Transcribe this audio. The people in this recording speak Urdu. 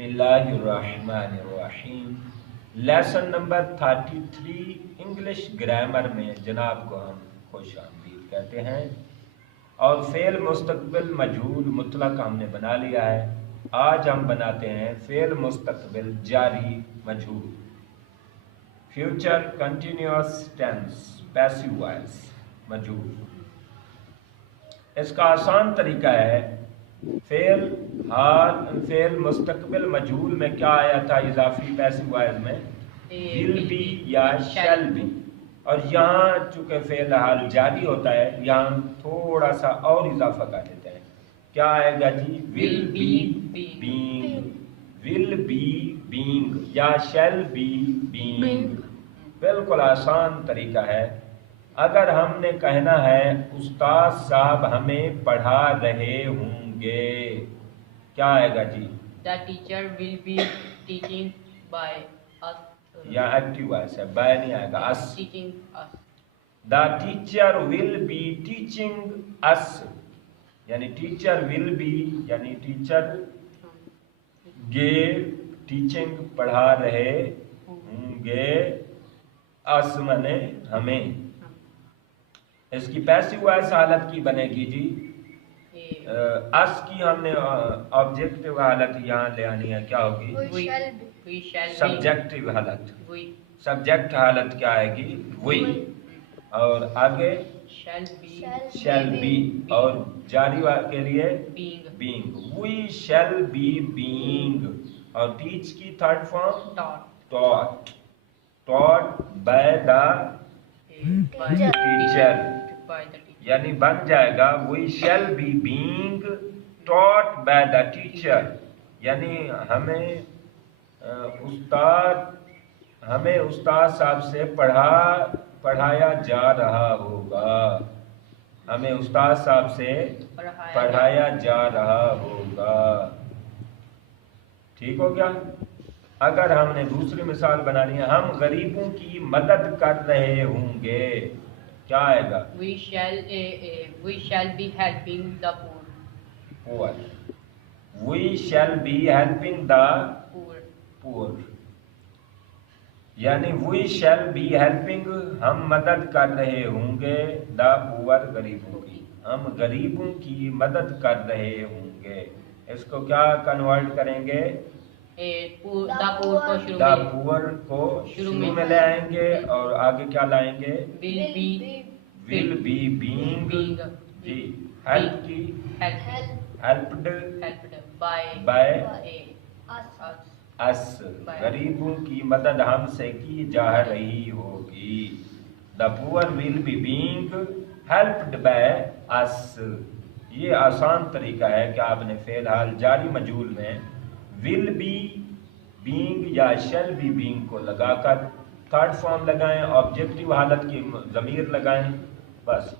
بسم اللہ الرحمن الرحیم۔ لیسن نمبر 33 انگلش گرامر میں جناب کو ہم خوش آمدید کہتے ہیں، اور فعل مستقبل مجہول مطلق ہم نے بنا لیا ہے۔ آج ہم بناتے ہیں فعل مستقبل جاری مجہول، future continuous tense passive voice مجہول۔ اس کا آسان طریقہ ہے، فعل مستقبل مجہول میں کیا آیا تھا اضافی پیسو وائز میں؟ ول بی یا شیل بی، اور یہاں چونکہ فعل حال جاری ہوتا ہے یہاں تھوڑا سا اور اضافہ کر دیتے ہیں۔ کیا آئے گا جی؟ Will be being, will be being یا شیل بی بینگ۔ بالکل آسان طریقہ ہے۔ اگر ہم نے کہنا ہے استاد صاحب ہمیں پڑھا رہے ہوں گے، کیا آئے گا جی؟ The teacher will be teaching by us. یا ایکٹیو وائس ہے، بائی نہیں آئے گا، اس۔ Teaching us. The teacher will be teaching us، یعنی ٹیچر ول بی یعنی ٹیچر گے ٹیچنگ پڑھا رہے ہوں گے، اس منے ہمیں۔ اس کی پیسو وائس حالت کی بنے گی جی، اس کی ہم نے آبجیکٹیو حالت یہاں لے آنی ہے، کیا ہوگی؟ We shall be. سبجیکٹیو حالت۔ We سبجیکٹ حالت کیا آئے گی؟ وی، اور آگے shall be. بی، اور جاری کے لیے Being. Being, we shall be being. اور ٹیچ کی third form Taught. Taught by the By teacher, by the teacher. یعنی بن جائے گا we shall be being taught by the teacher, یعنی ہمیں استاد صاحب سے پڑھایا جا رہا ہوگا، ہمیں استاد صاحب سے پڑھایا جا رہا ہوگا۔ ٹھیک ہو گیا؟ اگر ہم نے دوسری مثال بنانی ہے، ہم غریبوں کی مدد کر رہے ہوں گے، کیا آئے گا؟ We shall be helping the poor. We shall be helping the Poor. Poor, یعنی وی شیل بی ہیلپنگ ہم مدد کر رہے ہوں گے دا پور غریبوں کی، ہم غریبوں کی مدد کر رہے ہوں گے۔ اس کو کیا کنورٹ کریں گے؟ The poor کو شروع دا میں پور کو شروع میں لے آئیں گے، اور آگے کیا لائیں گے؟ will be بینگ being جی، ہیلپ کی helped helped by by us. اس، غریبوں کی مدد ہم سے کی جا رہی ہوگی۔ The poor will be being helped by us. یہ آسان طریقہ ہے کہ آپ نے فعل حال جاری مجہول میں ول بی بینگ یا شیل بی بینگ کو لگا کر تھرڈ فارم لگائیں، آبجیکٹیو حالت کی ضمیر لگائیں، بس۔